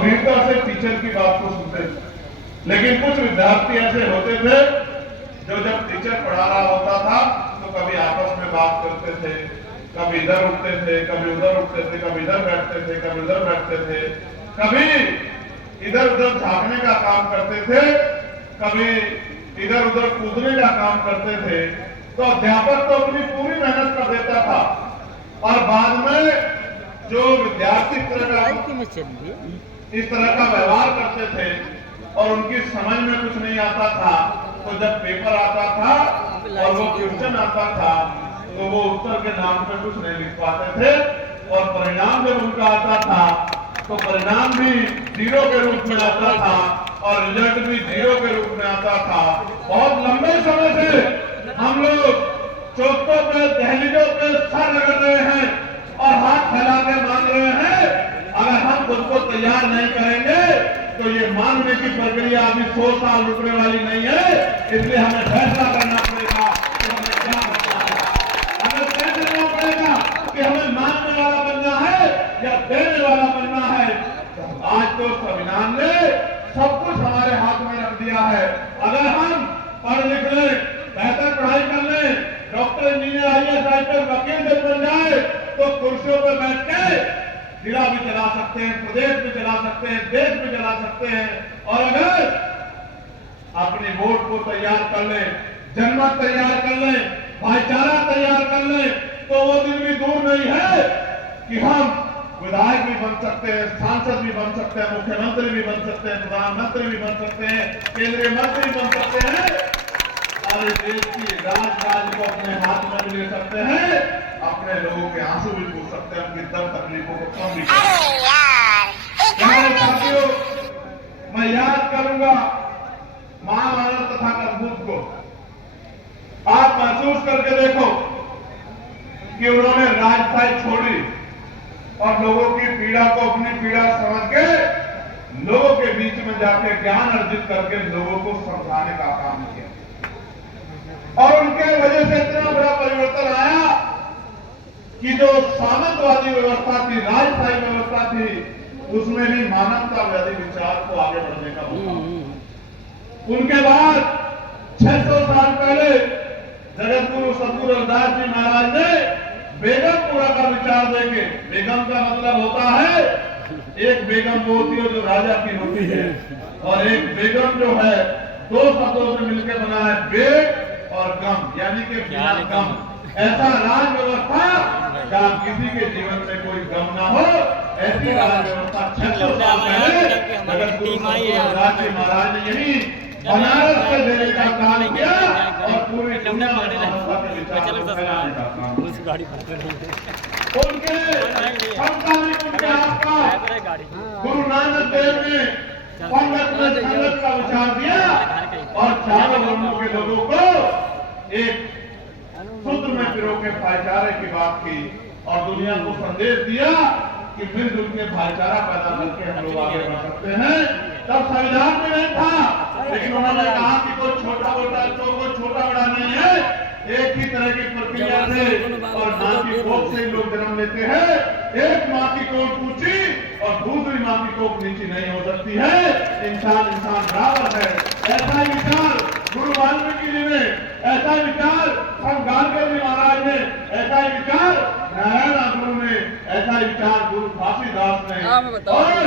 गंभीरता से टीचर की बात को सुनते थे। लेकिन कुछ विद्यार्थी ऐसे होते थे जो जब टीचर पढ़ा रहा होता था तो कभी आपस में बात करते थे, कभी इधर उठते थे, कभी उधर उठते थे, कभी इधर बैठते थे, कभी उधर बैठते थे, कभी इधर उधर झांकने का काम करते थे, कभी इधर उधर कूदने का काम करते थे। तो अध्यापक तो अपनी पूरी मेहनत कर देता था और बाद में जो विद्यार्थी इस तरह का व्यवहार करते थे और उनकी समझ में कुछ नहीं आता था, तो जब पेपर आता था और वो क्वेश्चन आता था तो वो उत्तर के नाम पे कुछ नहीं लिख पाते थे और परिणाम जब उनका आता था तो परिणाम भी 0 के रूप में आता था और रिजल्ट भी 0 के रूप में आता था। बहुत लंबे समय से हम लोग चौकों पे, दहलीजों पे सर रगड़ रहे हैं और हाथ फैला के मांग रहे हैं। अगर हम खुद को तैयार नहीं करेंगे तो ये मांगने की प्रक्रिया अभी 100 साल रुकने वाली नहीं है। इसलिए हमें फैसला करना पड़ेगा कि हमें क्या बनना है। हमें तय करना पड़ेगा कि हमें मांगने वाला बनना है या देने वाला बनना है। आज तो संविधान ने सब कुछ हमारे हाथ में रख दिया है। अगर हम पढ़ लिख लें, बेहतर पढ़ाई कर लें, डॉक्टर, इंजीनियर, IAS, राइटर, वकील जब बन जाए तो कुर्सियों पर बैठ के जिला भी चला सकते हैं, प्रदेश भी चला सकते हैं, देश भी चला सकते हैं। और अगर अपने वोट को तैयार कर ले, जनमत तैयार कर ले, भाईचारा तैयार कर ले, तो वो दिन भी दूर नहीं है कि हम विधायक भी बन सकते हैं, सांसद भी बन सकते हैं, मुख्यमंत्री भी बन सकते हैं, प्रधानमंत्री भी बन सकते हैं, केंद्रीय मंत्री बन सकते हैं और देश की राज को अपने हाथ में भी ले सकते हैं, अपने लोगों के आंसू भी पूछ सकते हैं, उनकी दर्द तकलीफों को कम भी कर सकते हैं। साथियों, मैं याद करूंगा महाभारत तथा कंबूत को। आप महसूस करके देखो कि उन्होंने राजशाही छोड़ी और लोगों की पीड़ा को अपनी पीड़ा समझ के लोगों के बीच में जाके ज्ञान अर्जित करके लोगों को समझाने का काम किया और उनके वजह से इतना बड़ा परिवर्तन आया कि जो सामंतवादी व्यवस्था थी, राजशाही व्यवस्था थी, उसमें भी मानवतावादी विचार को आगे बढ़ने का मौका। उनके बाद 600 साल पहले जगतगुरु सतगुरु रविदास जी महाराज ने बेगमपुरा का विचार देके, बेगम का मतलब होता है, एक बेगम वो होती है जो राजा की होती है और एक बेगम जो है 2 शब्दों से मिलकर बना है, बेग और गम, यानी कि बिना गम। ऐसा राज व्यवस्था जहाँ किसी के जीवन में कोई गम ना हो, ऐसी राज व्यवस्था 600 साल पहले जगतगुरु रविदास जी महाराज ने यही बनारस से देने का काम किया और पूरी दुनिया में उनके गुरु नानक देव ने पंगत में संगत का विचार दिया और चारों वर्णों के लोगों को एक सूत्र में पिरो के भाईचारे की बात की और दुनिया को संदेश दिया कि मिलजुल के भाईचारा पैदा करके हम लोग आगे बढ़ सकते हैं। तब संविधान में नहीं था, लेकिन उन्होंने कहा कि कोई छोटा मोटा कोई छोटा बड़ा नहीं है, एक ही तरह की प्रक्रिया से और मां की कोख से लोग जन्म लेते हैं। एक मां की कोख ऊंची और दूसरी मां की कोख नीची नहीं हो सकती है। इंसान बराबर है। ऐसा विचार गुरु वाल्मीकि जी ने, ऐसा विचार संत गाडगे जी महाराज ने, ऐसा विचार नारायण गुरु ने, ऐसा विचार गुरु फांसीदास ने और